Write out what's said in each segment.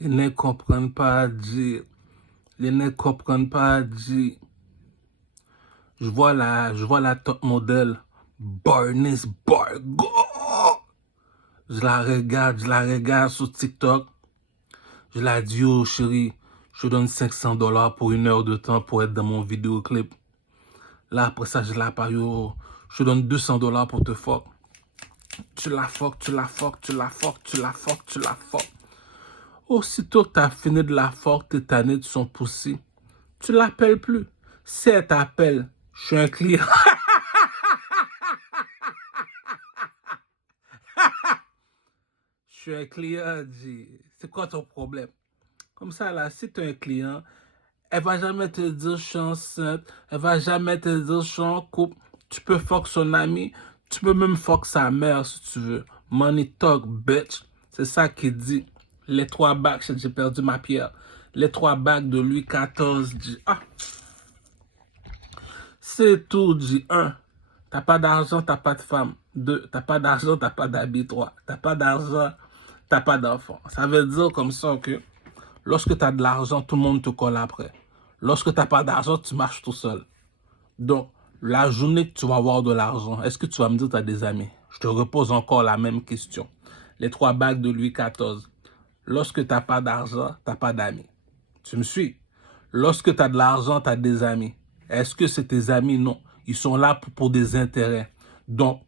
Les ne comprennent pas dire. Les ne comprennent pas dire. Je vois la top modèle. Barnes Bargo. Je la regarde sur TikTok. Je la dis, oh chérie, je te donne $500 pour 1 heure de temps pour être dans mon vidéoclip. Là, après ça, je la paye, oh, je te donne $200 pour te fuck. Tu la fuck. Aussitôt que tu as fini de la fuck, t'es tanné de son poussi. Tu l'appelles plus. Si elle t'appelle, je suis un client. Je suis un client, dit. C'est quoi ton problème? Comme ça, là, si tu es un client, elle va jamais te dire je suis enceinte, elle va jamais te dire je suis en couple. Tu peux fuck son ami, tu peux même fuck sa mère si tu veux. Money talk, bitch. C'est ça qu'il dit. Les 3 bacs, j'ai perdu ma pierre. Les 3 bacs de Louis XIV, dit. Ah! C'est tout, dit. 1. T'as pas d'argent, t'as pas de femme. 2. T'as pas d'argent, t'as pas d'habit. 3. T'as pas d'argent, t'as pas d'enfant. Ça veut dire comme ça que lorsque tu as de l'argent, tout le monde te colle après. Lorsque tu n'as pas d'argent, tu marches tout seul. Donc, la journée que tu vas avoir de l'argent, est-ce que tu vas me dire que tu as des amis? Je te repose encore la même question. Les 3 bagues de Louis XIV. Lorsque tu n'as pas d'argent, tu n'as pas d'amis. Tu me suis? Lorsque tu as de l'argent, tu as des amis. Est-ce que c'est tes amis? Non. Ils sont là pour des intérêts. Donc,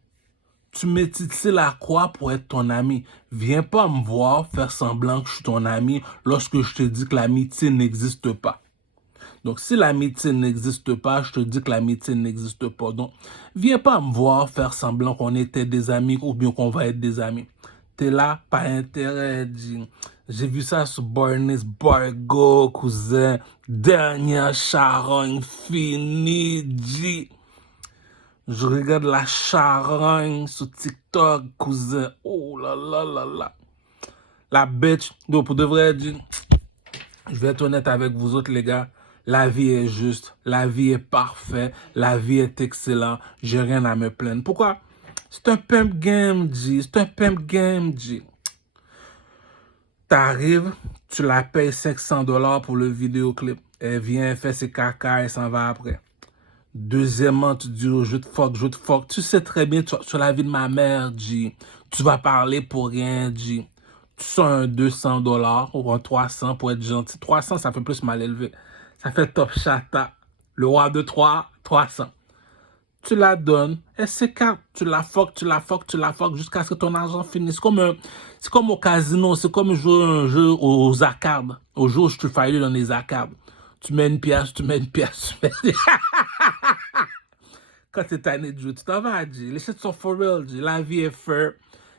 tu m'étiles la croix pour être ton ami. Viens pas me voir faire semblant que je suis ton ami lorsque je te dis que l'amitié n'existe pas. Donc, si l'amitié n'existe pas, je te dis que l'amitié n'existe pas. Donc, viens pas me voir faire semblant qu'on était des amis ou bien qu'on va être des amis. T'es là, pas intérêt, dit. J'ai vu ça sur Barnes Bargo, cousin. Dernière charogne finie, dit. Je regarde la charogne sur TikTok, cousin. Oh là là là là. La bitch. Donc, pour de vrai, dire, je vais être honnête avec vous autres, les gars. La vie est juste. La vie est parfaite. La vie est excellente. J'ai rien à me plaindre. Pourquoi? C'est un pimp game, G. C'est un pimp game, G. T'arrives, tu la payes $500 pour le vidéoclip. Elle vient, elle fait ses caca, elle s'en va après. Deuxièmement, tu dis, oh, je te fuck. Tu sais très bien, sur la vie de ma mère, G. Tu vas parler pour rien, G. Tu sens un $200 ou un 300 pour être gentil. 300, ça fait plus mal élevé. Ça fait top chata. Le roi de 300. Tu la donnes, elle s'écarte. Tu la fuck jusqu'à ce que ton argent finisse. C'est comme au casino, c'est comme jouer un jeu aux arcades. Au jour où je te faillis dans les arcades. Tu mets une pièce. Quand t'es tanné de jouer, tu t'en vas, G. Les shit sont for real, G. La vie est fair.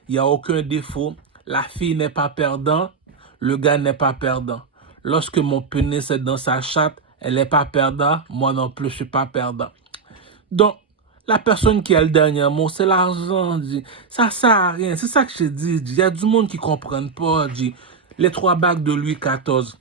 Il n'y a aucun défaut. La fille n'est pas perdante. Le gars n'est pas perdant. Lorsque mon pénis est dans sa chatte, elle n'est pas perdante. Moi non plus, je suis pas perdant. Donc, la personne qui a le dernier mot, c'est l'argent, G. Ça sert à rien. C'est ça que je te dis, G. Il y a du monde qui ne comprenne pas, G. Les 3 bagues de Louis XIV.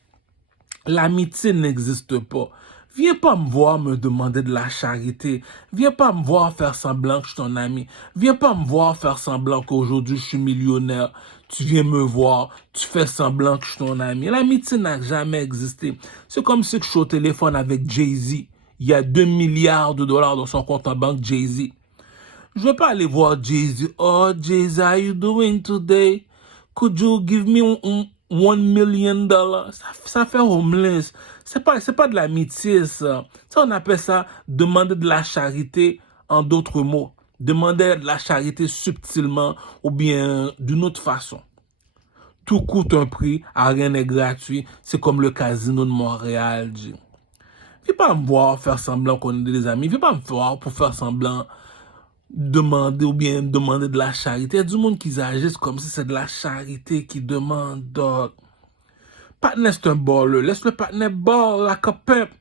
L'amitié n'existe pas. Viens pas me voir me demander de la charité. Viens pas me voir faire semblant que je suis ton ami. Viens pas me voir faire semblant qu'aujourd'hui je suis millionnaire. Tu viens me voir, tu fais semblant que je suis ton ami. L'amitié n'a jamais existé. C'est comme si je suis au téléphone avec Jay-Z. Il y a 2 milliards de dollars dans son compte en banque, Jay-Z. Je vais pas aller voir Jay-Z. Oh, Jay-Z, how you doing today? Could you give me $1 million? Ça fait homeless. C'est pas de l'amitié, ça. Ça, on appelle ça demander de la charité en d'autres mots. Demander de la charité subtilement ou bien d'une autre façon. Tout coûte un prix, rien n'est gratuit. C'est comme le casino de Montréal, G. Viens pas me voir faire semblant qu'on est des amis. Viens pas me voir pour faire semblant demander ou bien demander de la charité. Il y a du monde qui agissent comme si c'est de la charité qui demande. Donc, partenaire, c'est un baller. Laisse le partenaire ball, la copette.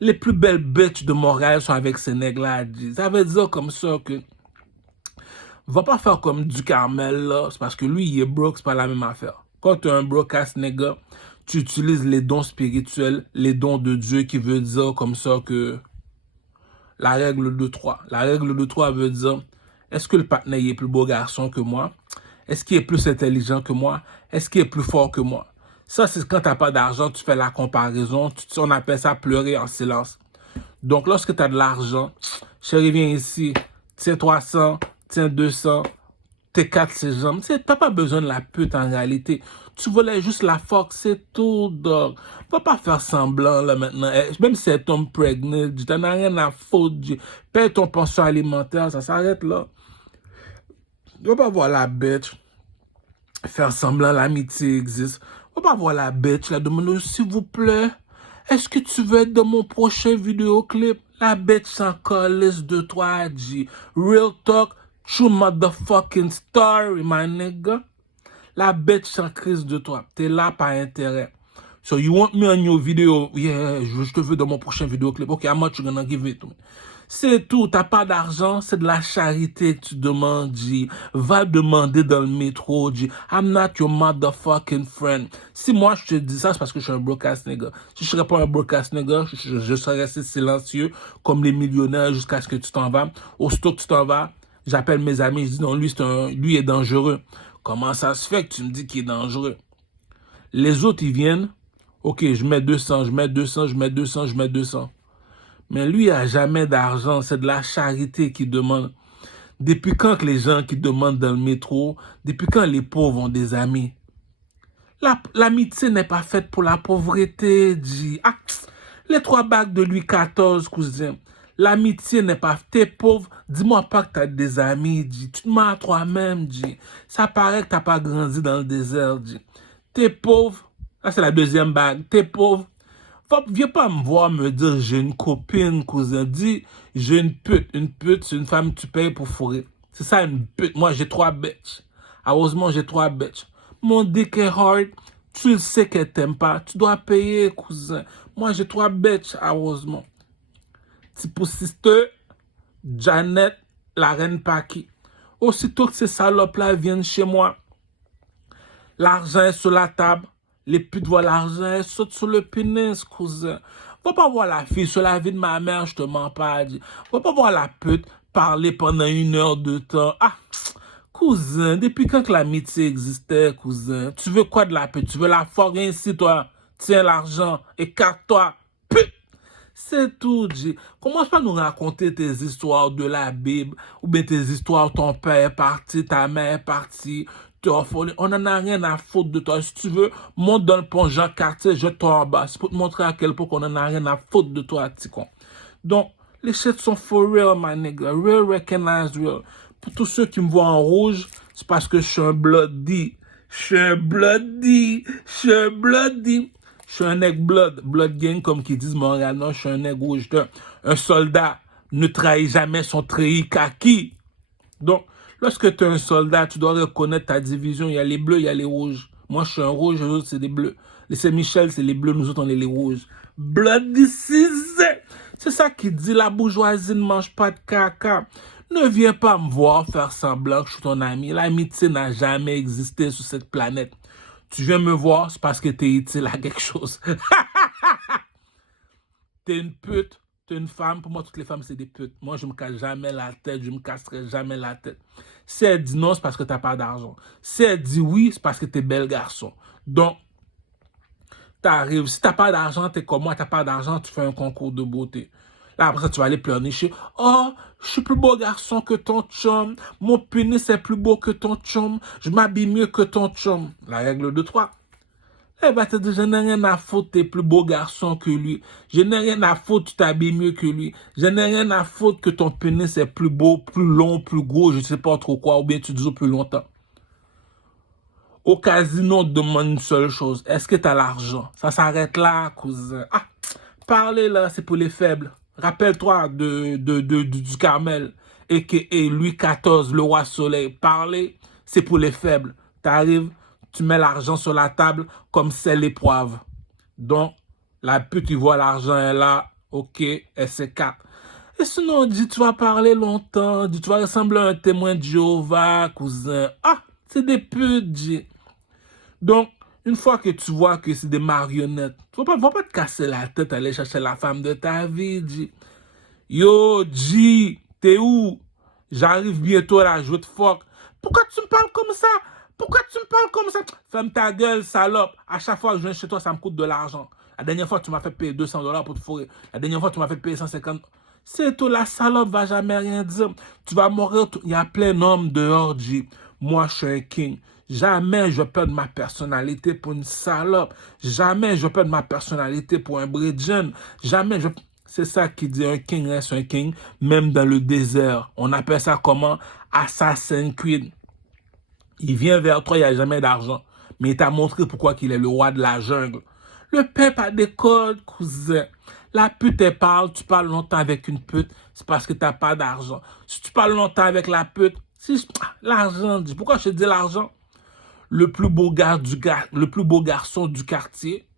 Les plus belles bitches de Montréal sont avec ces nègres-là. Ça veut dire comme ça que va pas faire comme du Carmel, là. C'est parce que lui, il est broke, c'est pas la même affaire. Quand tu es un broke ass nègre, tu utilises les dons spirituels, les dons de Dieu, qui veut dire comme ça que la règle de 3. La règle de 3 veut dire, est-ce que le partenaire est plus beau garçon que moi? Est-ce qu'il est plus intelligent que moi? Est-ce qu'il est plus fort que moi? Ça, c'est quand tu n'as pas d'argent, tu fais la comparaison. On appelle ça pleurer en silence. Donc, lorsque tu as de l'argent, chérie, viens ici, tiens 300, tiens 200, t'es 4 ces jambes. Tu n'as pas besoin de la pute en réalité. Tu voulais juste la fuck, c'est tout, dog. Va pas faire semblant, là, maintenant. Même si elle tombe pregnant, tu n'en as rien à foutre. Paye ton pension alimentaire, ça s'arrête là. Tu vas pas voir la bitch faire semblant l'amitié existe. On va pas voir la bitch la demander, s'il vous plaît, est-ce que tu veux être dans mon prochain vidéoclip? La bitch s'en calisse de toi, G. Real talk, true motherfucking story, my nigga. La bitch s'en crise de toi. T'es là par intérêt. So you want me on your video? Yeah, je te veux dans mon prochain vidéoclip. Okay, how much you gonna give it to me? C'est tout, t'as pas d'argent, c'est de la charité que tu demandes, G. Va demander dans le métro, G. I'm not your motherfucking friend. Si moi je te dis ça, c'est parce que je suis un broadcast nigga. Si je serais pas un broadcast nigga, je serais resté silencieux comme les millionnaires jusqu'à ce que tu t'en vas. Aussitôt que tu t'en vas, j'appelle mes amis, je dis non, lui est dangereux. Comment ça se fait que tu me dis qu'il est dangereux? Les autres, ils viennent, ok, je mets 200, je mets 200, je mets 200, je mets 200. Mais lui, il n'a jamais d'argent. C'est de la charité qu'il demande. Depuis quand que les gens qui demandent dans le métro, depuis quand les pauvres ont des amis? L'amitié n'est pas faite pour la pauvreté, dit. Ah, les 3 bagues de Louis XIV, cousin. L'amitié n'est pas... T'es pauvre, dis-moi pas que t'as des amis, dit. Tu te mens à toi-même, dit. Ça paraît que t'as pas grandi dans le désert, dit. T'es pauvre. Là, c'est la 2e bague. T'es pauvre. Viens pas me voir me dire j'ai une copine, cousin. Dis j'ai une pute. Une pute, c'est une femme que tu payes pour fourrer. C'est ça une pute. Moi j'ai 3 bitches. Heureusement j'ai 3 bitches. Mon dick est hard. Tu le sais qu'elle t'aime pas. Tu dois payer, cousin. Moi j'ai 3 bitches, heureusement. Tipo sister, Janet, la reine Paki. Aussitôt que ces salopes-là viennent chez moi, l'argent est sur la table. Les putes voient l'argent, elles sautent sur le pénis, cousin. Va pas voir la fille sur la vie de ma mère, je te mens pas. Va pas voir la pute parler pendant 1 heure de temps. Ah, cousin, depuis quand que l'amitié existait, cousin? Tu veux quoi de la pute? Tu veux la foguer ici, toi? Tiens l'argent, écarte-toi, pute! C'est tout, G. Commence pas à nous raconter tes histoires de la Bible, ou bien tes histoires, ton père est parti, ta mère est partie. On n'en a rien à foutre de toi. Si tu veux, monte dans le pont Jean-Cartier, jette-toi en bas. C'est pour te montrer à quel point on n'en a rien à foutre de toi, petit con. Donc, les shit sont for real, my nigga. Real, recognize real. Pour tous ceux qui me voient en rouge, c'est parce que je suis un bloody. Je suis un bloody. Je suis un bloody. Je suis un nègre blood. Blood gang, comme qu'ils disent Montréal. Non, je suis un nègre rouge. Un soldat ne trahit jamais son treillis kaki. Donc, lorsque tu es un soldat, tu dois reconnaître ta division. Il y a les bleus, il y a les rouges. Moi, je suis un rouge, les autres, c'est des bleus. Les Saint-Michel, c'est les bleus, nous autres, on est les rouges. Bloody Caesar. C'est ça qui dit la bourgeoisie ne mange pas de caca. Ne viens pas me voir faire semblant que je suis ton ami. L'amitié n'a jamais existé sur cette planète. Tu viens me voir, c'est parce que tu es utile à quelque chose. T'es une pute. T'es une femme, pour moi, toutes les femmes, c'est des putes. Moi, je me casse jamais la tête, je me casserai jamais la tête. Si elle dit non, c'est parce que t'as pas d'argent. Si elle dit oui, c'est parce que t'es bel garçon. Donc, t'arrives, si t'as pas d'argent, t'es comme moi, t'as pas d'argent, tu fais un concours de beauté. Là, après ça, tu vas aller pleurnicher. Oh, je suis plus beau garçon que ton chum. Mon pénis est plus beau que ton chum. Je m'habille mieux que ton chum. La règle de 3. Eh ben, t'as dit, je n'ai rien à foutre, t'es plus beau garçon que lui. Je n'ai rien à foutre, tu t'habilles mieux que lui. Je n'ai rien à foutre que ton pénis est plus beau, plus long, plus gros, je sais pas trop quoi, ou bien tu dures plus longtemps. Au casino, on te demande une seule chose. Est-ce que t'as l'argent? Ça s'arrête là, cousin. Ah, parler là, c'est pour les faibles. Rappelle-toi du Carmel, a.k.a. Louis XIV, le roi soleil. Parler, c'est pour les faibles. T'arrives, tu mets l'argent sur la table comme sel et poivre. Donc, la pute, tu vois l'argent est là, ok, elle s'écarte. Et sinon, on dit, tu vas parler longtemps, dit, tu vas ressembler à un témoin de Jéhovah, cousin. Ah, c'est des putes, dit. Donc, une fois que tu vois que c'est des marionnettes, tu vas pas te casser la tête, aller chercher la femme de ta vie, dit. Yo, G, t'es où? J'arrive bientôt là, je te fuck. Pourquoi tu me parles comme ça? Pourquoi tu me parles comme ça? Ferme ta gueule, salope. À chaque fois que je viens chez toi, ça me coûte de l'argent. La dernière fois, tu m'as fait payer $200 pour te fourrer. La dernière fois, tu m'as fait payer 150. C'est tout, la salope va jamais rien dire. Tu vas mourir. Il y a plein d'hommes dehors, G. Moi, je suis un king. Jamais je perds ma personnalité pour une salope. Jamais je perds ma personnalité pour un bridgen. Jamais je... C'est ça qui dit un king reste un king, même dans le désert. On appelle ça comment? Assassin's Creed. Il vient vers toi, il n'y a jamais d'argent. Mais il t'a montré pourquoi il est le roi de la jungle. Le peuple a des codes, cousin. La pute, elle parle, tu parles longtemps avec une pute, c'est parce que tu n'as pas d'argent. Si tu parles longtemps avec la pute, l'argent, pourquoi je te dis l'argent? Le plus beau garçon du quartier,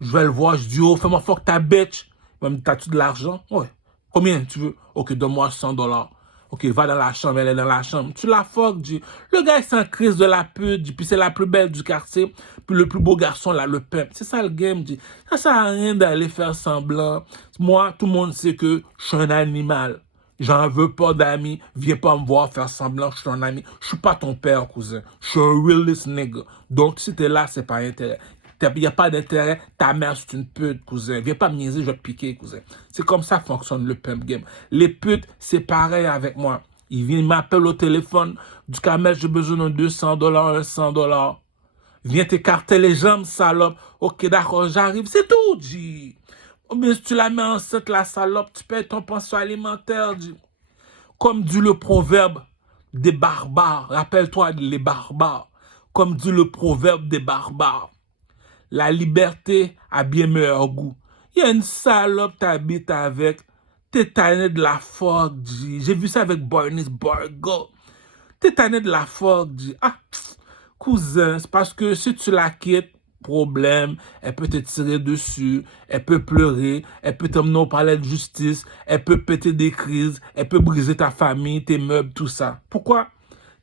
je vais le voir, je dis, oh, fais-moi fuck ta bitch. Il va me dire, t'as-tu de l'argent? Ouais. Combien tu veux? Ok, donne-moi $100. Ok, va dans la chambre, elle est dans la chambre. Tu la fuck, dis. Le gars, il s'en crise de la pute, dis. Puis c'est la plus belle du quartier. Puis le plus beau garçon, là, le pimp. C'est ça le game, dis. Ça sert à rien d'aller faire semblant. Moi, tout le monde sait que je suis un animal. J'en veux pas d'amis. Viens pas me voir faire semblant que je suis un ami. Je suis pas ton père, cousin. Je suis un realist nigga. Donc, si t'es là, c'est pas intérêt. Il n'y a pas d'intérêt, ta mère c'est une pute, cousin. Viens pas me niaiser, je vais te piquer, cousin. C'est comme ça que fonctionne le pimp game. Les putes, c'est pareil avec moi. Ils m'appellent au téléphone. Du Kamel, j'ai besoin de $200, $100. Viens t'écarter les jambes, salope. Ok, d'accord, j'arrive. C'est tout, G. Oh, mais si tu la mets enceinte, la salope, tu payes ton pension alimentaire, G. Comme dit le proverbe des barbares. Rappelle-toi, les barbares. Comme dit le proverbe des barbares. La liberté a bien meilleur goût. Il y a une salope t'habites avec. T'es tanné de la fuck, G. J'ai vu ça avec Barney's Burger. T'es tanné de la fuck, G. Ah, cousin, c'est parce que si tu la quittes, problème, elle peut te tirer dessus, elle peut pleurer, elle peut t'emmener au palais de justice, elle peut péter des crises, elle peut briser ta famille, tes meubles, tout ça. Pourquoi?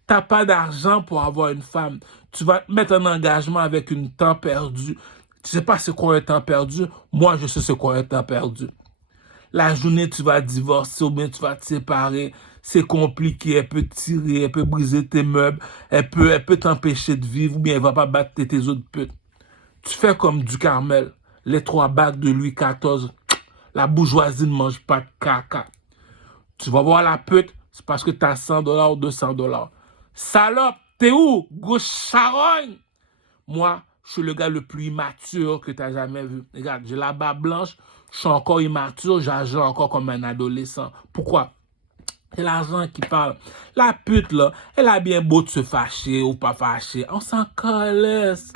T'as pas d'argent pour avoir une femme. Tu vas te mettre en engagement avec une temps perdu. Tu sais pas c'est quoi un temps perdu? Moi, je sais c'est quoi un temps perdu. La journée, tu vas divorcer ou bien tu vas te séparer. C'est compliqué. Elle peut tirer, elle peut briser tes meubles, elle peut t'empêcher de vivre ou bien elle va pas battre tes autres putes. Tu fais comme du Carmel. Les 3 bagues de Louis XIV. La bourgeoisie ne mange pas de caca. Tu vas voir la pute, c'est parce que tu as $100 ou $200. Salope, t'es où? Gauche charogne. Moi, je suis le gars le plus immature que tu as jamais vu. Regarde, j'ai la barbe blanche, je suis encore immature, j'agis encore comme un adolescent. Pourquoi? C'est l'argent qui parle. La pute, là, elle a bien beau de se fâcher ou pas fâcher. On s'en calisse.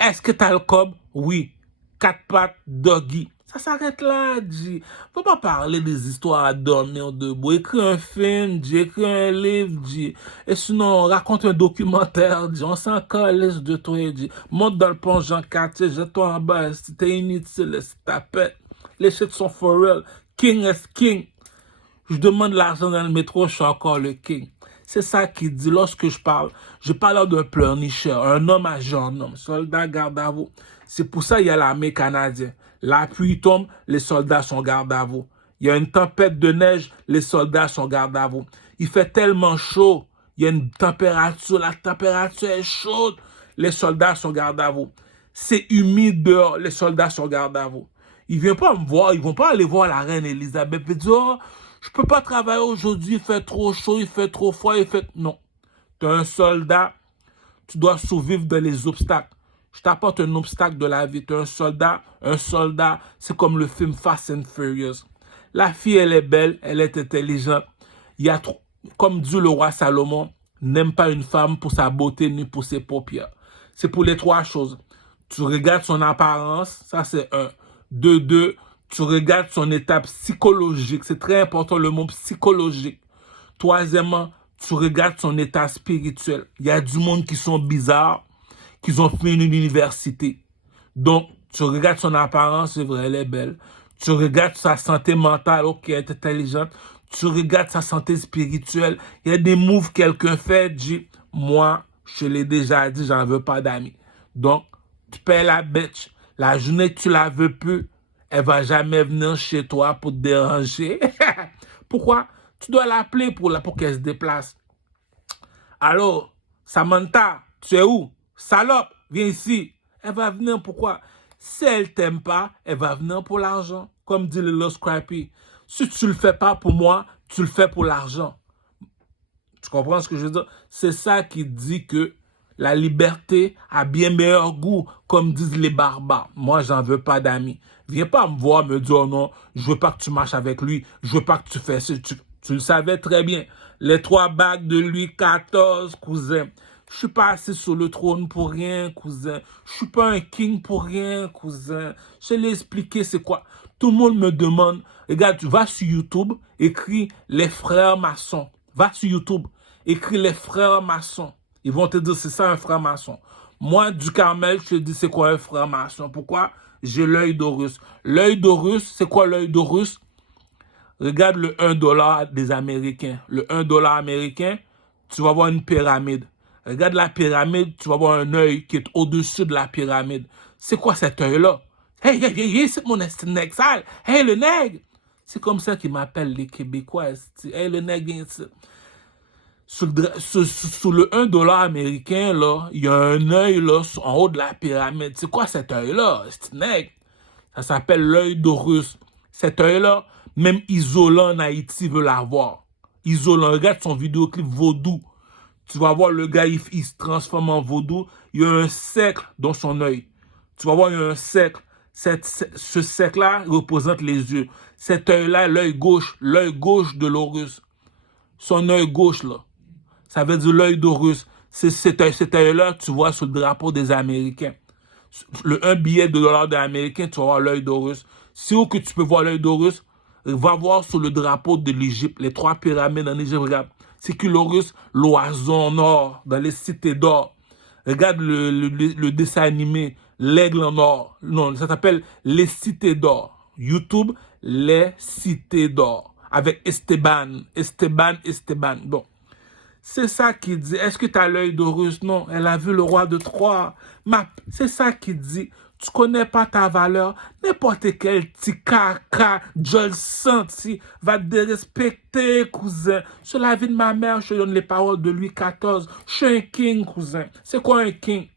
Est-ce que t'as le cob? Oui. 4 pattes, doggy. Ça s'arrête là, G. Faut pas parler des histoires à dormir debout. Écris un film, G. Écris un livre, G. Et sinon, raconte un documentaire, G. On s'en calisse de toi, G. Monte dans le pont Jean Cartier, jette-toi en bas. Si t'es inutile, si t'as pète. Les shit sont for real. King is king. Je demande l'argent dans le métro, je suis encore le king. C'est ça qui dit, lorsque je parle d'un pleurnicheur, un homme agit en homme, soldat garde à vous. C'est pour ça qu'il y a l'armée canadienne. La pluie tombe, les soldats sont garde à vous. Il y a une tempête de neige, les soldats sont garde à vous. Il fait tellement chaud, il y a une température, la température est chaude, les soldats sont garde à vous. C'est humide dehors, les soldats sont garde à vous. Ils ne viennent pas me voir, ils vont pas aller voir la reine Elisabeth et dire, oh, je peux pas travailler aujourd'hui, il fait trop chaud, il fait trop froid, il fait... Non. Tu es un soldat, tu dois survivre dans les obstacles. Je t'apporte un obstacle de la vie. Tu es un soldat, c'est comme le film Fast and Furious. La fille, elle est belle, elle est intelligente. Il y a trop... Comme dit le roi Salomon, n'aime pas une femme pour sa beauté ni pour ses paupières. C'est pour les 3 choses. Tu regardes son apparence, ça c'est 1. 2, tu regardes son état psychologique. C'est très important le mot psychologique. 3, tu regardes son état spirituel. Il y a du monde qui sont bizarres, qui ont fait une université. Donc, tu regardes son apparence, c'est vrai, elle est belle. Tu regardes sa santé mentale, ok, elle est intelligente. Tu regardes sa santé spirituelle. Il y a des moves que quelqu'un fait, dit, moi, je l'ai déjà dit, j'en veux pas d'amis. Donc, tu payes la bitch. La journée que tu la veux plus, elle va jamais venir chez toi pour te déranger. Pourquoi? Tu dois l'appeler pour qu'elle se déplace. Alors, Samantha, tu es où? Salope, viens ici. Elle va venir pourquoi? Si elle t'aime pas, elle va venir pour l'argent. Comme dit le Lost Scrappy. Si tu le fais pas pour moi, tu le fais pour l'argent. Tu comprends ce que je veux dire? C'est ça qui dit que la liberté a bien meilleur goût, comme disent les barbares. Moi, j'en veux pas d'amis. Viens pas me voir, me dire, oh non, je veux pas que tu marches avec lui, je veux pas que tu fasses ça. Tu le savais très bien. Les 3 bagues de Louis XIV, cousin. Je suis pas assis sur le trône pour rien, cousin. Je suis pas un king pour rien, cousin. Je l'ai expliqué, c'est quoi. Tout le monde me demande, regarde, tu vas sur YouTube, écris les frères maçons. Va sur YouTube, écris les frères maçons. Ils vont te dire, c'est ça un frère maçon. Moi, du Carmel, je te dis, c'est quoi un frère maçon? Pourquoi? J'ai l'œil d'Horus. L'œil d'Horus, c'est quoi l'œil d'Horus? Regarde le 1$ des Américains. Le 1$ américain, tu vas voir une pyramide. Regarde la pyramide, tu vas voir un œil qui est au-dessus de la pyramide. C'est quoi cet œil-là? Hey, hey, hey, hey, c'est mon nègre sale. Hey, le nègre. C'est comme ça qu'ils m'appellent les Québécois. Hey, le nègre, viens ici. Sous le 1$ américain, là, il y a un œil là, en haut de la pyramide. C'est quoi cet œil-là? C'est nègre. Ça s'appelle l'œil d'Horus. Cet œil-là, même Isolant en Haïti veut l'avoir. Isolant, regarde son vidéoclip Vaudou. Tu vas voir le gars, il se transforme en vaudou. Il y a un cercle dans son œil. Tu vas voir, il y a un cercle. Ce cercle-là représente les yeux. Cet œil-là, l'œil gauche de l'Horus. Son œil gauche, là. Ça veut dire l'œil d'Horus. C'est cet œil-là, tu vois sur le drapeau des Américains. Un billet de $1 des Américains, tu vas voir l'œil d'Horus. Si où que tu peux voir l'œil d'Horus, va voir sur le drapeau de l'Égypte, les 3 pyramides en Égypte, regarde. C'est que l'Horus, l'oiseau en or, dans les cités d'or. Regarde le dessin animé, l'aigle en or. Non, ça s'appelle Les Cités d'or. YouTube, Les Cités d'or. Avec Esteban. Bon. C'est ça qui dit. Est-ce que tu as l'œil d'Horus? Non, elle a vu le roi de Troie. C'est ça qui dit. Tu connais pas ta valeur. N'importe quel petit caca, Joel Santi, va te dérespecter, cousin. Sur la vie de ma mère, je te donne les paroles de Louis XIV. Je suis un king, cousin. C'est quoi un king?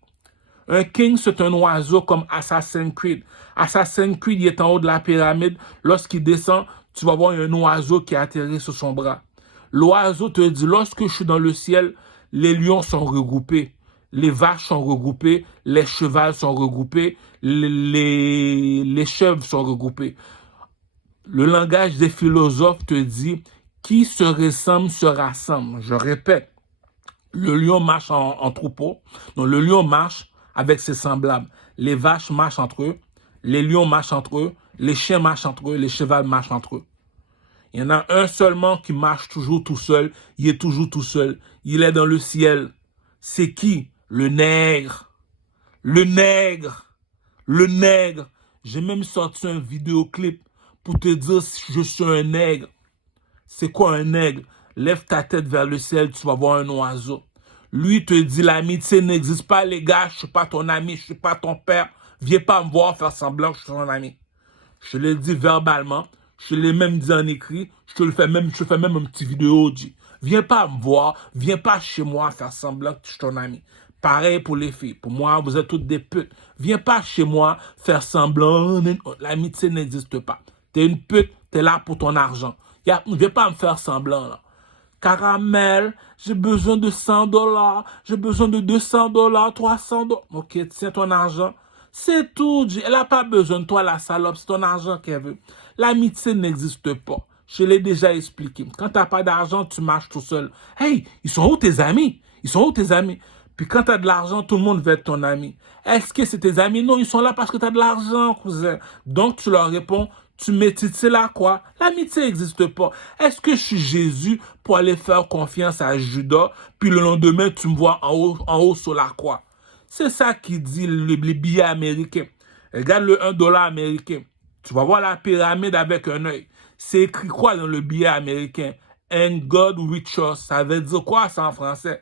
Un king, c'est un oiseau comme Assassin's Creed. Assassin's Creed, il est en haut de la pyramide. Lorsqu'il descend, tu vas voir un oiseau qui atterrit sur son bras. L'oiseau te dit, lorsque je suis dans le ciel, les lions sont regroupés, les vaches sont regroupées, les chevaux sont regroupés, les chèvres sont regroupés. Le langage des philosophes te dit, qui se ressemble se rassemble. Je répète, le lion marche en troupeau, donc le lion marche avec ses semblables. Les vaches marchent entre eux, les lions marchent entre eux, les chiens marchent entre eux, les chevaux marchent entre eux. Il y en a un seulement qui marche toujours tout seul. Il est toujours tout seul. Il est dans le ciel. C'est qui? Le nègre. Le nègre. Le nègre. J'ai même sorti un vidéoclip pour te dire si je suis un nègre. C'est quoi un nègre? Lève ta tête vers le ciel, tu vas voir un oiseau. Lui te dit l'amitié n'existe pas, les gars. Je suis pas ton ami, je suis pas ton père. Viens pas me voir faire semblant que je suis ton ami. Je l'ai dit verbalement. Je l'ai même dit en écrit, je fais même un petit vidéo. Viens pas me voir, viens pas chez moi faire semblant que je suis ton ami. Pareil pour les filles. Pour moi, vous êtes toutes des putes. Viens pas chez moi faire semblant. L'amitié n'existe pas. T'es une pute, t'es là pour ton argent. Viens pas me faire semblant, là. Caramel, j'ai besoin de $100, j'ai besoin de $200, $300. Ok, tiens ton argent. C'est tout, elle n'a pas besoin de toi, la salope, c'est ton argent qu'elle veut. L'amitié n'existe pas. Je l'ai déjà expliqué. Quand tu n'as pas d'argent, tu marches tout seul. Hey, ils sont où tes amis? Ils sont où tes amis? Puis quand tu as de l'argent, tout le monde veut être ton ami. Est-ce que c'est tes amis? Non, ils sont là parce que tu as de l'argent, cousin. Donc tu leur réponds, tu métites, c'est là quoi? L'amitié n'existe pas. Est-ce que je suis Jésus pour aller faire confiance à Judas, puis le lendemain, tu me vois en haut sur la croix? C'est ça qui dit les billets américains. Regarde le 1$ américain. Tu vas voir la pyramide avec un œil. C'est écrit quoi dans le billet américain? And God with us. Ça veut dire quoi ça en français?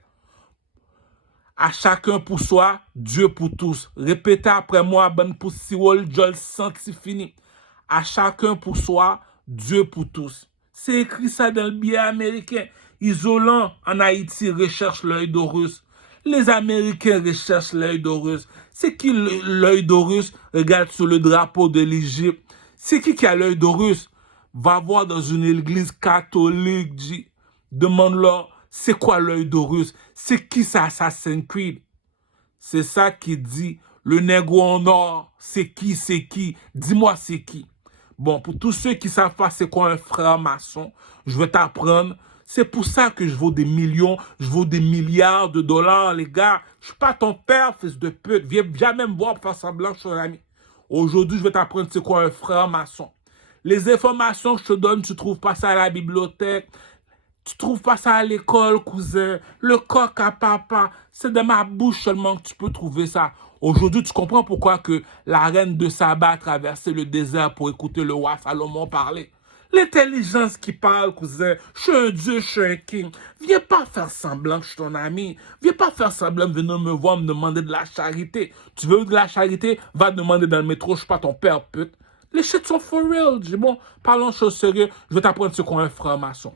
À chacun pour soi, Dieu pour tous. Répétez après moi, bonne pour Siwol, Joel Santi fini. À chacun pour soi, Dieu pour tous. C'est écrit ça dans le billet américain. Isolant en Haïti recherche l'œil d'Horus. Les Américains recherchent l'œil d'Horus. C'est qui l'œil d'Horus? Regarde sur le drapeau de l'Égypte. C'est qui a l'œil d'Horus? Va voir dans une église catholique, demande-leur, c'est quoi l'œil d'Horus? C'est qui ça, Assassin's Creed? C'est ça qui dit, le nègre en or, c'est qui? Dis-moi c'est qui? Bon, pour tous ceux qui savent pas c'est quoi un franc-maçon, je vais t'apprendre. C'est pour ça que je vaux des millions, je vaux des milliards de dollars, les gars. Je suis pas ton père, fils de pute. Viens jamais me voir pour faire semblant, je suis un ami. Aujourd'hui, je vais t'apprendre c'est quoi un franc-maçon. Les informations que je te donne, tu trouves pas ça à la bibliothèque. Tu trouves pas ça à l'école, cousin. Le coq à papa, c'est dans ma bouche seulement que tu peux trouver ça. Aujourd'hui, tu comprends pourquoi que la reine de Saba a traversé le désert pour écouter le roi Salomon parler. L'intelligence qui parle, cousin. Je suis un dieu, je suis un king. Viens pas faire semblant que je suis ton ami. Viens pas faire semblant de venir me voir me demander de la charité. Tu veux de la charité? Va demander dans le métro, je suis pas ton père, pute. Les shit sont for real. J'ai bon, parlons de choses sérieuses. Je vais t'apprendre ce qu'est un franc-maçon.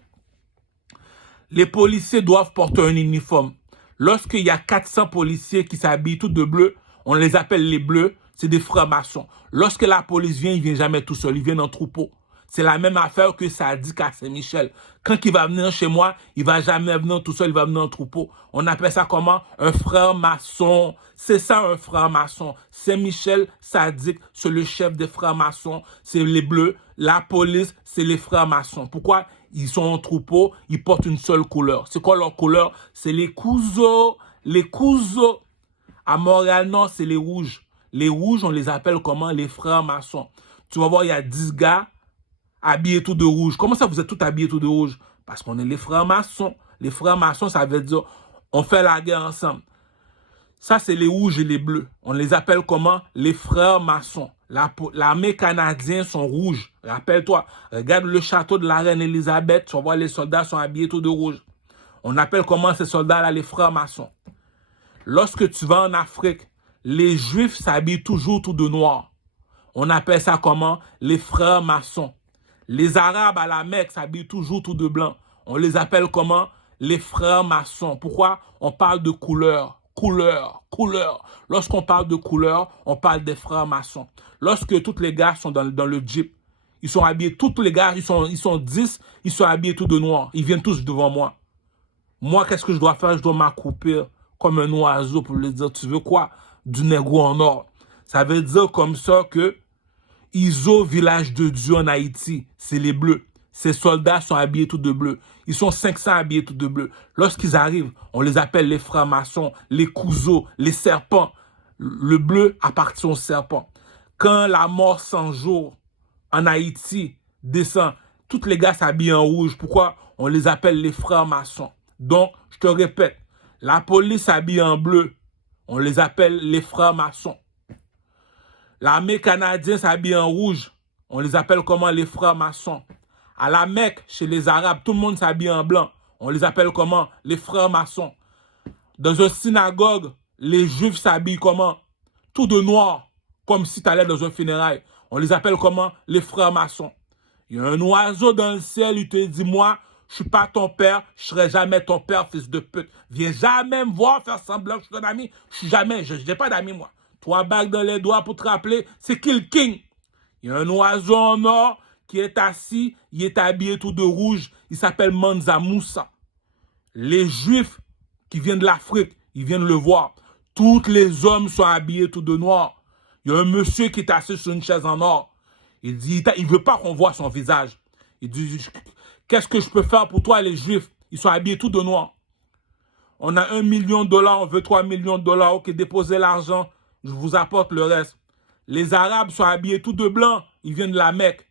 Les policiers doivent porter un uniforme. Lorsqu'il y a 400 policiers qui s'habillent tous de bleu, on les appelle les bleus, c'est des francs-maçons. Lorsque la police vient, il ne vient jamais tout seul, il vient en troupeau. C'est la même affaire que Sadiq à Saint-Michel. Quand il va venir chez moi, il ne va jamais venir tout seul, il va venir en troupeau. On appelle ça comment? Un franc-maçon. C'est ça un franc-maçon. Saint-Michel, Sadiq, c'est le chef des francs-maçons, c'est les bleus. La police, c'est les francs-maçons. Pourquoi? Ils sont en troupeau, ils portent une seule couleur. C'est quoi leur couleur? C'est les couzeaux. Les couzeaux. À Montréal-Nord, c'est les rouges. Les rouges, on les appelle comment? Les francs-maçons. Tu vas voir, il y a 10 gars habillés tout de rouge. Comment ça, vous êtes tous habillés tout de rouge? Parce qu'on est les francs-maçons. Les francs-maçons, ça veut dire on fait la guerre ensemble. Ça, c'est les rouges et les bleus. On les appelle comment? Les francs-maçons. L'armée canadienne sont rouges. Rappelle-toi, regarde le château de la reine Elisabeth. Tu vas voir, les soldats sont habillés tout de rouge. On appelle comment ces soldats-là? Les francs-maçons. Lorsque tu vas en Afrique, les Juifs s'habillent toujours tout de noir. On appelle ça comment? Les francs-maçons. Les Arabes à la Mecque s'habillent toujours tout de blanc. On les appelle comment? Les francs-maçons. Pourquoi? On parle de couleur. Couleur. Lorsqu'on parle de couleur, on parle des francs-maçons. Lorsque tous les gars sont dans le Jeep, ils sont habillés, tous les gars, ils sont 10, ils sont habillés tout de noir. Ils viennent tous devant moi. Moi, qu'est-ce que je dois faire? Je dois m'accroupir comme un oiseau pour lui dire, tu veux quoi? Du négro en or. Ça veut dire comme ça que ISO, village de Dieu en Haïti, c'est les bleus. Ces soldats sont habillés tout de bleu. Ils sont 500 habillés tout de bleu. Lorsqu'ils arrivent, on les appelle les francs-maçons, les couzeaux, les serpents. Le bleu appartient aux serpents. Quand la mort 100 jours en Haïti descend, tous les gars s'habillent en rouge. Pourquoi? On les appelle les francs-maçons. Donc, je te répète, la police s'habille en bleu. On les appelle les francs-maçons. L'armée canadienne s'habille en rouge. On les appelle comment? Les francs-maçons. À la Mecque, chez les Arabes, tout le monde s'habille en blanc. On les appelle comment? Les francs-maçons. Dans une synagogue, les Juifs s'habillent comment? Tout de noir, comme si tu allais dans un funérail. On les appelle comment? Les francs-maçons. Il y a un oiseau dans le ciel, il te dit, moi, je suis pas ton père, je serai jamais ton père, fils de pute. Viens jamais me voir faire semblant que je suis ton ami. Je suis jamais, je n'ai pas d'amis, moi. 3 bagues dans les doigts pour te rappeler, c'est qui le king? Il y a un oiseau en or qui est assis, il est habillé tout de rouge, il s'appelle Mansa Moussa. Les Juifs qui viennent de l'Afrique, ils viennent le voir. Tous les hommes sont habillés tout de noir. Il y a un monsieur qui est assis sur une chaise en or. Il dit, il veut pas qu'on voit son visage. Il dit, qu'est-ce que je peux faire pour toi, les Juifs? Ils sont habillés tout de noir. On a $1 million, on veut $3 millions. Ok, déposez l'argent, je vous apporte le reste. Les Arabes sont habillés tout de blanc. Ils viennent de la Mecque.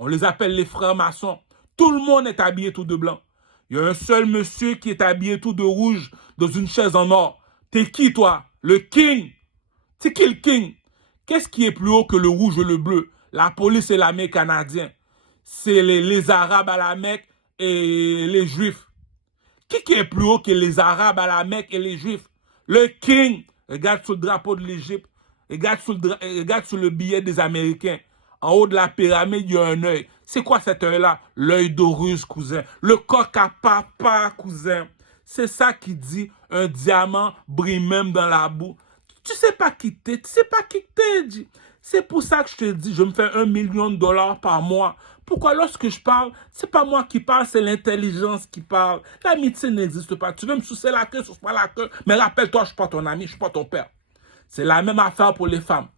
On les appelle les francs-maçons. Tout le monde est habillé tout de blanc. Il y a un seul monsieur qui est habillé tout de rouge dans une chaise en or. T'es qui, toi? Le king? C'est qui le king? Qu'est-ce qui est plus haut que le rouge et le bleu? La police et l'armée canadienne. C'est les Arabes à la Mecque et les Juifs. Qui est plus haut que les Arabes à la Mecque et les Juifs? Le king. Regarde sur le drapeau de l'Égypte. Regarde sur le billet des Américains. En haut de la pyramide, il y a un œil. C'est quoi cet œil-là? L'œil d'Horus, cousin. Le coq à papa, cousin. C'est ça qui dit un diamant brille même dans la boue. Tu sais pas qui t'es, tu sais pas qui t'es, dit. C'est pour ça que je te dis, je me fais 1 million de dollars par mois. Pourquoi lorsque je parle, c'est pas moi qui parle, c'est l'intelligence qui parle. L'amitié n'existe pas. Tu veux me sucer la queue, suce pas la queue. Mais rappelle-toi, je suis pas ton ami, je suis pas ton père. C'est la même affaire pour les femmes.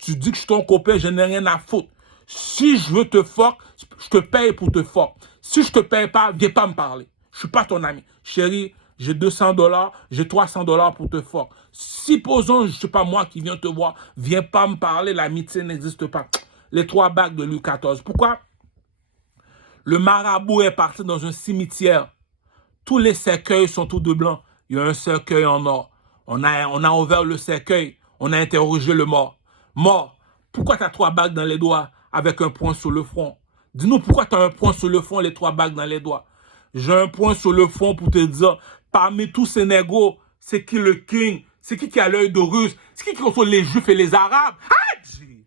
Tu dis que je suis ton copain, je n'ai rien à foutre. Si je veux te fuck, je te paye pour te fuck. Si je te paye pas, viens pas me parler. Je suis pas ton ami. Chérie, j'ai 200 dollars, j'ai 300 dollars pour te fuck. Supposons, je sais pas moi qui viens te voir, viens pas me parler, l'amitié n'existe pas. Les 3 bagues de Louis XIV. Pourquoi? Le marabout est parti dans un cimetière. Tous les cercueils sont tous de blanc. Il y a un cercueil en or. On a ouvert le cercueil. On a interrogé le mort. Mort, pourquoi tu as 3 bagues dans les doigts avec un point sur le front? Dis-nous pourquoi tu as un point sur le front, les 3 bagues dans les doigts. J'ai un point sur le front pour te dire, parmi tous ces négros, c'est qui le king? C'est qui a l'œil de russe? C'est qui contrôle les juifs et les arabes? Hadji!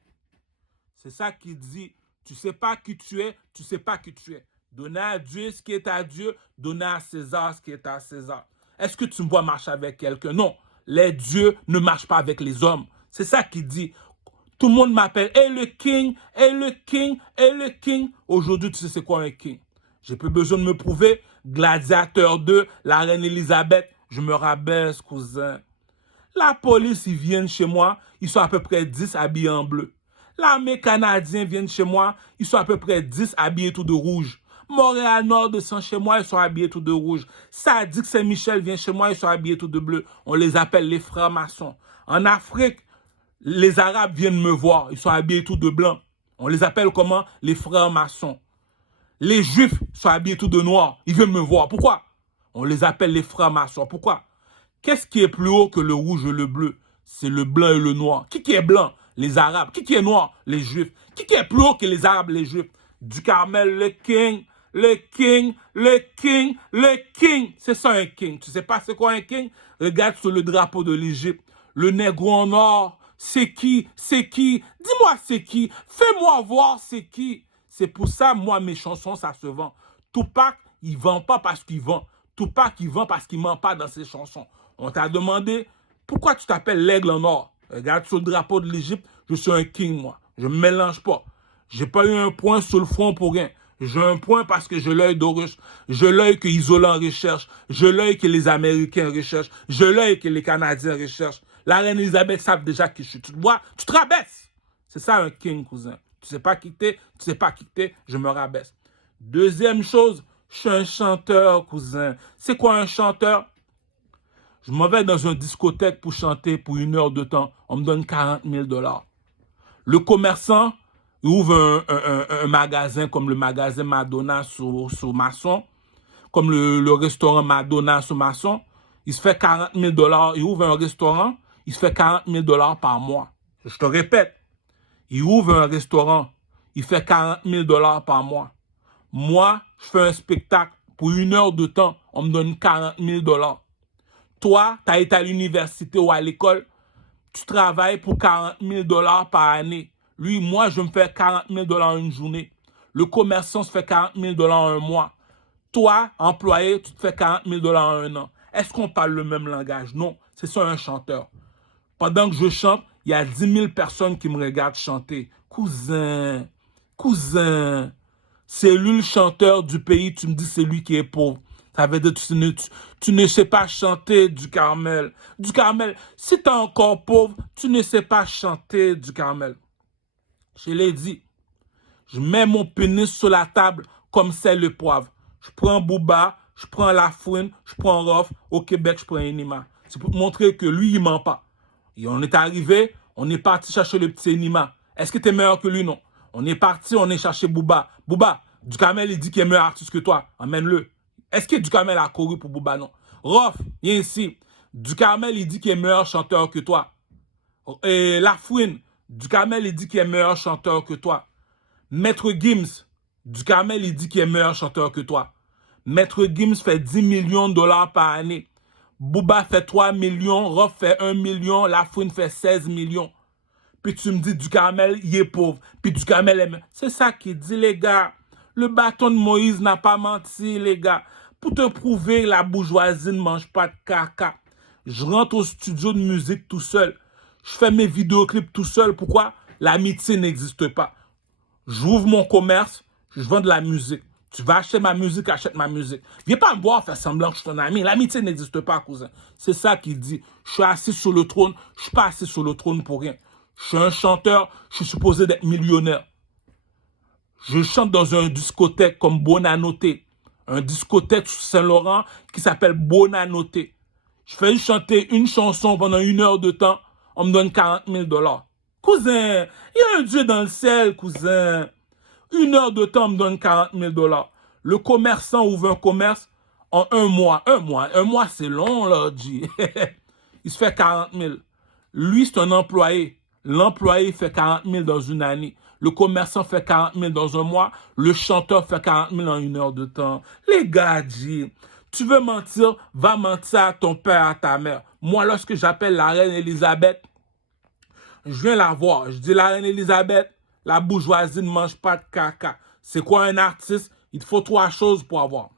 C'est ça qui dit, tu sais pas qui tu es, tu sais pas qui tu es. Donnez à Dieu ce qui est à Dieu, donnez à César ce qui est à César. Est-ce que tu me vois marcher avec quelqu'un? Non, les dieux ne marchent pas avec les hommes. C'est ça qui dit. Tout le monde m'appelle, hey le king, hey le king, hey le king. Aujourd'hui, tu sais c'est quoi un king? J'ai plus besoin de me prouver. Gladiateur 2, la reine Elisabeth, je me rabaisse, cousin. La police, ils viennent chez moi, ils sont à peu près 10 habillés en bleu. L'armée canadienne vient chez moi, ils sont à peu près 10 habillés tout de rouge. Montréal Nord descend chez moi, ils sont habillés tout de rouge. Sadiq Saint-Michel vient chez moi, ils sont habillés tout de bleu. On les appelle les francs-maçons. En Afrique, les Arabes viennent me voir, ils sont habillés tout de blanc. On les appelle comment? Les francs-maçons. Les Juifs sont habillés tout de noir, ils viennent me voir. Pourquoi? On les appelle les francs-maçons. Pourquoi? Qu'est-ce qui est plus haut que le rouge et le bleu? C'est le blanc et le noir. Qui est blanc? Les Arabes. Qui est noir? Les Juifs. Qui est plus haut que les Arabes, les Juifs? Du Carmel, le king, le king, le king, le king. C'est ça un king. Tu sais pas c'est quoi un king? Regarde sur le drapeau de l'Égypte. Le négro en or. C'est qui? C'est qui? Dis-moi c'est qui? Fais-moi voir c'est qui? C'est pour ça, moi, mes chansons, ça se vend. Tupac, il vend pas parce qu'il vend. Tupac, il vend parce qu'il ment pas dans ses chansons. On t'a demandé, pourquoi tu t'appelles l'aigle en or? Regarde sur le drapeau de l'Égypte, je suis un king, moi. Je me mélange pas. J'ai pas eu un point sur le front pour rien. J'ai un point parce que j'ai l'œil d'Horus. J'ai l'œil que Isolant recherche. J'ai l'œil que les Américains recherchent. J'ai l'œil que les Canadiens recherchent. La reine Elisabeth savent déjà qui je suis. Tu te vois, tu te rabaisses. C'est ça un king, cousin. Tu sais pas qui t'es, tu sais pas qui t'es, je me rabaisse. Deuxième chose, je suis un chanteur, cousin. C'est quoi un chanteur? Je m'en vais dans une discothèque pour chanter pour 1 heure de temps. On me donne 40 000 dollars. Le commerçant, il ouvre un magasin comme le magasin Madonna sur Masson, comme le restaurant Madonna sur Masson. Il se fait 40 000 dollars. Il ouvre un restaurant, il se fait 40 000 dollars par mois. Je te répète, il ouvre un restaurant, il fait 40 000 dollars par mois. Moi, je fais un spectacle pour 1 heure de temps, on me donne 40 000 dollars. Toi, tu as été à l'université ou à l'école, tu travailles pour 40 000 dollars par année. Lui, moi, je me fais 40 000 dollars une journée. Le commerçant se fait 40 000 dollars un mois. Toi, employé, tu te fais 40 000 dollars un an. Est-ce qu'on parle le même langage? Non, c'est ça un chanteur. Pendant que je chante, il y a 10 000 personnes qui me regardent chanter. Cousin, c'est lui le chanteur du pays, tu me dis c'est lui qui est pauvre. Ça veut dire que tu ne sais pas chanter du Carmel. Du Carmel, si tu es encore pauvre, tu ne sais pas chanter du Carmel. Je l'ai dit, je mets mon pénis sur la table comme c'est le poivre. Je prends Booba, je prends La Fouine, je prends Rof. Au Québec, je prends Enima. C'est pour te montrer que lui, il ment pas. Et on est arrivé, on est parti chercher le petit Enima. Est-ce que tu es meilleur que lui? Non. On est parti, on est cherché Booba. Booba, Ducamel, il dit qu'il est meilleur artiste que toi. Emmène-le. Est-ce que Ducamel a couru pour Booba? Non. Rof, viens ici. Ducamel, il dit qu'il est meilleur chanteur que toi. Et La Fouine, Ducamel, il dit qu'il est meilleur chanteur que toi. Maître Gims, Ducamel, il dit qu'il est meilleur chanteur que toi. Maître Gims fait 10 millions de dollars par année. Booba fait 3 millions, Rof fait 1 million, La Fouine fait 16 millions. Puis tu me dis Ducamel, il est pauvre. Puis Ducamel est... C'est ça qu'il dit, les gars. Le bâton de Moïse n'a pas menti, les gars. Pour te prouver, la bourgeoisie ne mange pas de caca. Je rentre au studio de musique tout seul. Je fais mes vidéoclips tout seul. Pourquoi? L'amitié n'existe pas. J'ouvre mon commerce, je vends de la musique. Tu vas acheter ma musique, achète ma musique. Viens pas me voir faire semblant que je suis ton ami. L'amitié n'existe pas, cousin. C'est ça qu'il dit. Je suis assis sur le trône. Je suis pas assis sur le trône pour rien. Je suis un chanteur. Je suis supposé d'être millionnaire. Je chante dans un discothèque comme Bonanote. Un discothèque sur Saint-Laurent qui s'appelle Bonanote. Je fais chanter une chanson pendant 1 heure de temps. On me donne 40 000 $. Cousin, il y a un Dieu dans le ciel, cousin. 1 heure de temps, on me donne 40 000 $. Le commerçant ouvre un commerce en 1 mois. 1 mois. 1 mois, c'est long, là, dit. Il se fait 40 000. Lui, c'est un employé. L'employé fait 40 000 dans une année. Le commerçant fait 40 000 dans un mois. Le chanteur fait 40 000 en 1 heure de temps. Les gars, dit, tu veux mentir, va mentir à ton père, à ta mère. Moi, lorsque j'appelle la reine Elisabeth, je viens la voir. Je dis, la reine Elisabeth, la bourgeoisie ne mange pas de caca. C'est quoi un artiste? Il te faut 3 choses pour avoir.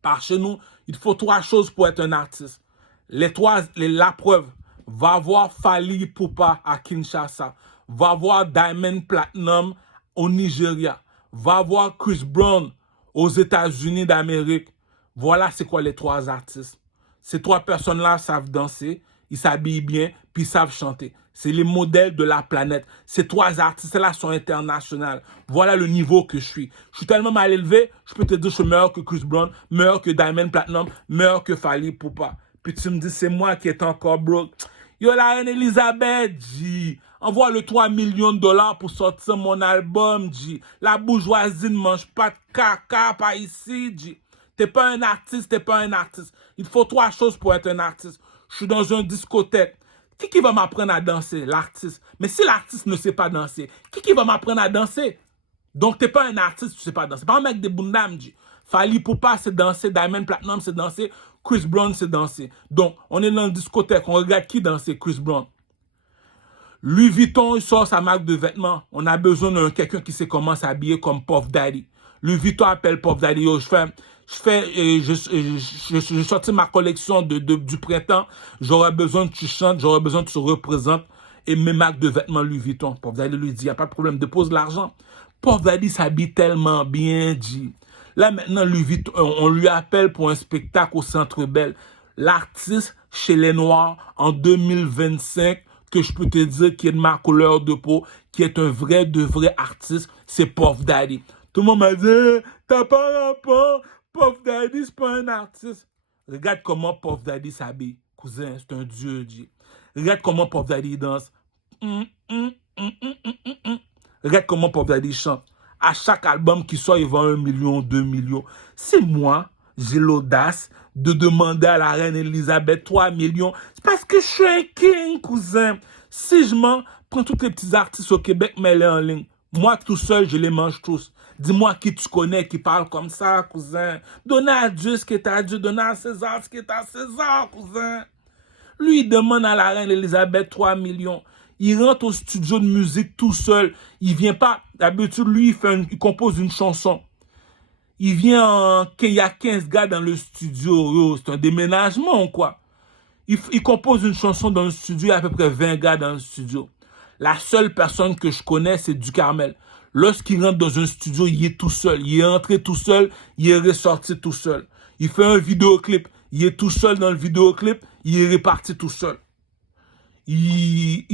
Par chez nous, il te faut 3 choses pour être un artiste. La preuve, va voir Fally Ipupa à Kinshasa. Va voir Diamond Platinum au Nigeria. Va voir Chris Brown aux États-Unis d'Amérique. Voilà c'est quoi les 3 artistes. Ces 3 personnes-là savent danser, ils s'habillent bien, puis ils savent chanter. C'est les modèles de la planète. Ces 3 artistes-là sont internationaux. Voilà le niveau que je suis. Je suis tellement mal élevé, je peux te dire que je suis meilleur que Chris Brown, meilleur que Diamond Platinum, meilleur que Fally Ipupa. Puis tu me dis, c'est moi qui est encore broke. Yo, la reine Elisabeth, G. Envoie le 3 millions de $ pour sortir mon album, G. La bourgeoisie ne mange pas de caca, pas ici, G. T'es pas un artiste, t'es pas un artiste. Il faut 3 choses pour être un artiste. Je suis dans un discothèque. Qui va m'apprendre à danser? L'artiste. Mais si l'artiste ne sait pas danser, qui va m'apprendre à danser? Donc, t'es pas un artiste, tu sais pas danser. Pas un mec de Bundam, G. Fally Ipupa, c'est danser. Diamond Platinum, c'est danser. Chris Brown, c'est danser. Donc, on est dans une discothèque. On regarde qui danser? Chris Brown. Louis Vuitton, il sort sa marque de vêtements. On a besoin de quelqu'un qui sait comment s'habiller comme Puff Daddy. Louis Vuitton appelle Puff Daddy. Yo, je sortis ma collection du printemps. J'aurais besoin que tu chantes, j'aurais besoin que tu représentes. Et mes marques de vêtements Louis Vuitton. Puff Daddy lui dit, il n'y a pas de problème, dépose l'argent. Puff Daddy s'habille tellement bien, dit. Là, maintenant, Louis Vuitton, on lui appelle pour un spectacle au Centre Bell. L'artiste chez les Noirs en 2025, que je peux te dire qui est de ma couleur de peau, qui est un vrai de vrai artiste, c'est Puff Daddy. Tout le monde m'a dit, t'as pas rapport, Puff Daddy, c'est pas un artiste. Regarde comment Puff Daddy s'habille. Cousin, c'est un dieu, dit. Regarde comment Puff Daddy danse. Regarde comment Puff Daddy chante. À chaque album qui sort, il vend 1 million, 2 millions. C'est moi, j'ai l'audace de demander à la reine Elisabeth 3 millions. C'est parce que je suis un king, cousin. Si je mens, prends tous les petits artistes au Québec, mets-les en ligne. Moi, tout seul, je les mange tous. Dis-moi qui tu connais qui parle comme ça, cousin. Donne à Dieu ce qui est à Dieu. Donne à César ce qui est à César, cousin. Lui, il demande à la reine Elisabeth 3 millions. Il rentre au studio de musique tout seul. Il vient pas. D'habitude, lui, il compose une chanson. Il vient il y a 15 gars dans le studio. C'est un déménagement, quoi. Il compose une chanson dans le studio. Il y a à peu près 20 gars dans le studio. La seule personne que je connais, c'est Ducarmel. Lorsqu'il rentre dans un studio, il est tout seul. Il est entré tout seul. Il est ressorti tout seul. Il fait un vidéoclip. Il est tout seul dans le vidéoclip. Il est reparti tout seul. Il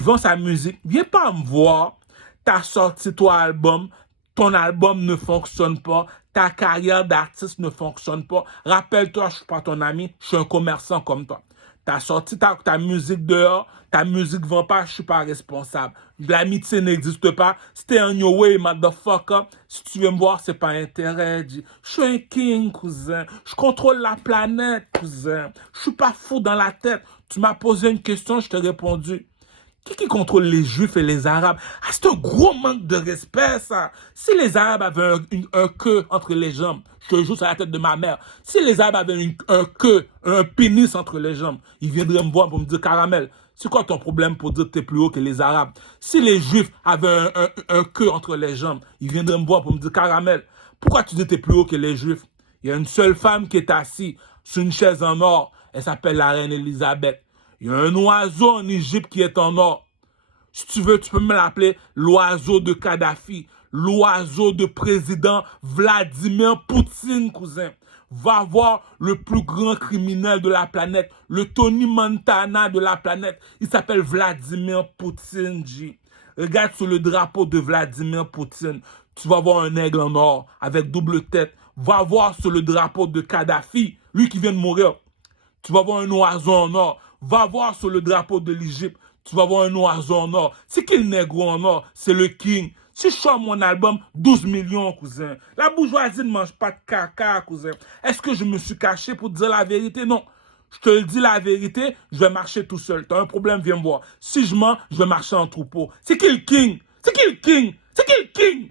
vend sa musique. Viens pas me voir. T'as sorti ton album. Ton album ne fonctionne pas. Ta carrière d'artiste ne fonctionne pas. Rappelle-toi, je suis pas ton ami. Je suis un commerçant comme toi. T'as sorti ta musique dehors. Ta musique ne vend pas. Je suis pas responsable. L'amitié n'existe pas. Stay on your way, motherfucker. Si tu veux me voir, c'est pas intérêt. Je suis un king, cousin. Je contrôle la planète, cousin. Je suis pas fou dans la tête. Tu m'as posé une question, je t'ai répondu. Qui contrôle les Juifs et les Arabes? Ah, c'est un gros manque de respect, ça. Si les Arabes avaient un queue entre les jambes, je te joue sur la tête de ma mère. Si les Arabes avaient un queue, un pénis entre les jambes, ils viendraient me voir pour me dire, Caramel, c'est quoi ton problème pour dire que t'es plus haut que les Arabes? Si les Juifs avaient un queue entre les jambes, ils viendraient me voir pour me dire, Caramel, pourquoi tu dis que t'es plus haut que les Juifs? Il y a une seule femme qui est assise sur une chaise en or. Elle s'appelle la reine Elisabeth. Il y a un oiseau en Égypte qui est en or. Si tu veux, tu peux me l'appeler l'oiseau de Kadhafi, l'oiseau de président Vladimir Poutine, cousin. Va voir le plus grand criminel de la planète, le Tony Montana de la planète. Il s'appelle Vladimir Poutine, G. Regarde sur le drapeau de Vladimir Poutine. Tu vas voir un aigle en or avec double tête. Va voir sur le drapeau de Kadhafi, lui qui vient de mourir. Tu vas voir un oiseau en or. Va voir sur le drapeau de l'Égypte. Tu vas voir un oiseau en or. C'est qui le négro en or? C'est le king. Si je sors mon album, 12 millions, cousin. La bourgeoisie ne mange pas de caca, cousin. Est-ce que je me suis caché pour te dire la vérité? Non. Je te le dis la vérité, je vais marcher tout seul. T'as un problème, viens me voir. Si je mens, je vais marcher en troupeau. C'est qui le king? C'est qui le king? C'est qui le king?